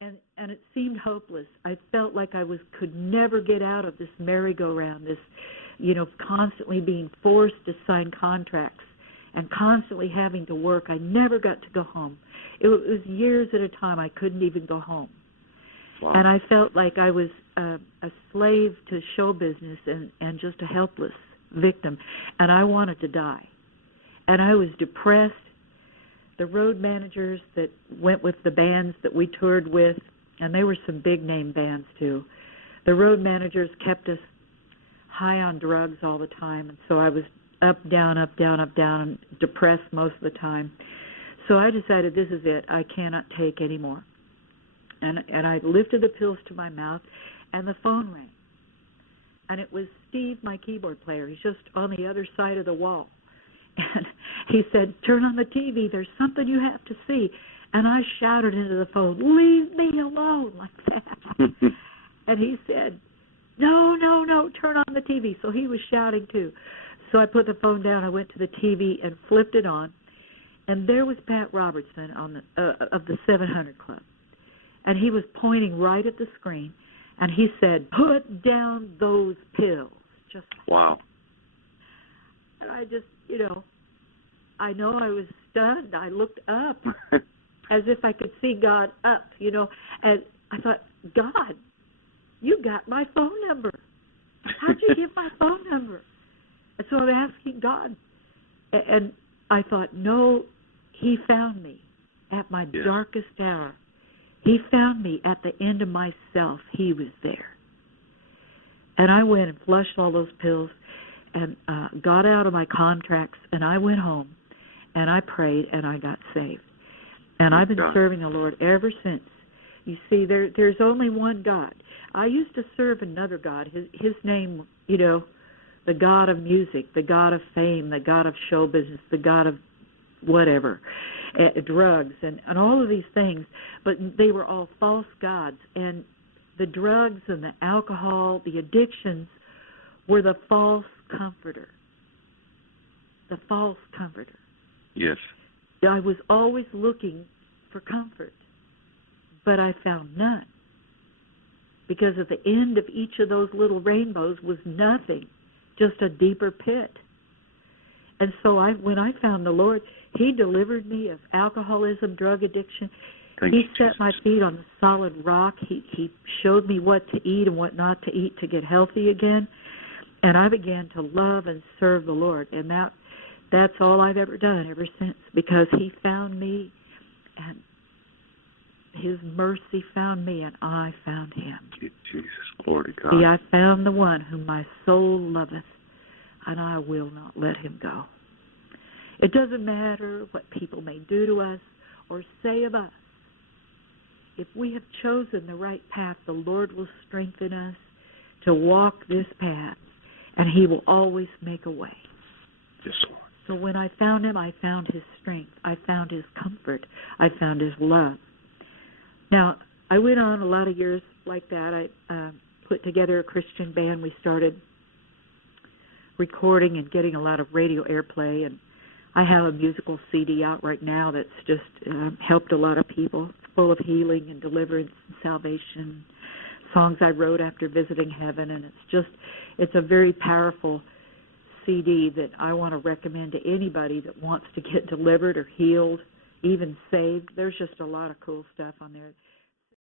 and it seemed hopeless. I felt like I could never get out of this merry-go-round, this, constantly being forced to sign contracts and constantly having to work. I never got to go home. It was years at a time I couldn't even go home. Wow. And I felt like I was a slave to show business and just a helpless victim, and I wanted to die. And I was depressed. The road managers that went with the bands that we toured with, and they were some big-name bands too, the road managers kept us high on drugs all the time, and so I was up, down, and depressed most of the time. So I decided, this is it. I cannot take any more. And I lifted the pills to my mouth, and the phone rang. And it was Steve, my keyboard player. He's just on the other side of the wall. And he said, "Turn on the TV. There's something you have to see." And I shouted into the phone, "Leave me alone," like that. And he said, no, turn on the TV. So he was shouting too. So I put the phone down. I went to the TV and flipped it on. And there was Pat Robertson on of the 700 Club. And he was pointing right at the screen. And he said, "Put down those pills." Just like wow. that. And I just, I know I was stunned. I looked up as if I could see God up, and I thought, "God, you got my phone number. How'd you get my phone number?" And so I'm asking God. And I thought, no, he found me at my darkest hour. He found me at the end of myself. He was there. And I went and flushed all those pills and got out of my contracts, and I went home, and I prayed, and I got saved. And I've been serving the Lord ever since. You see, there's only one God. I used to serve another God. His name, the God of music, the God of fame, the God of show business, the God of whatever, drugs, and all of these things. But they were all false gods. And the drugs and the alcohol, the addictions, were the false comforter. The false comforter. Yes. I was always looking for comfort, but I found none. Because at the end of each of those little rainbows was nothing, just a deeper pit. And so when I found the Lord, he delivered me of alcoholism, drug addiction. He set my feet on the solid rock. He showed me what to eat and what not to eat to get healthy again. And I began to love and serve the Lord. And that's all I've ever done ever since, because he found me, and his mercy found me, and I found him. Jesus, glory to God. See, I found the one whom my soul loveth, and I will not let him go. It doesn't matter what people may do to us or say of us. If we have chosen the right path, the Lord will strengthen us to walk this path, and he will always make a way. Yes, Lord. So when I found him, I found his strength. I found his comfort. I found his love. Now, I went on a lot of years like that. I put together a Christian band. We started recording and getting a lot of radio airplay, and I have a musical CD out right now that's just helped a lot of people. It's full of healing and deliverance and salvation, songs I wrote after visiting heaven, and it's a very powerful CD that I want to recommend to anybody that wants to get delivered or healed, even saved. There's just a lot of cool stuff on there.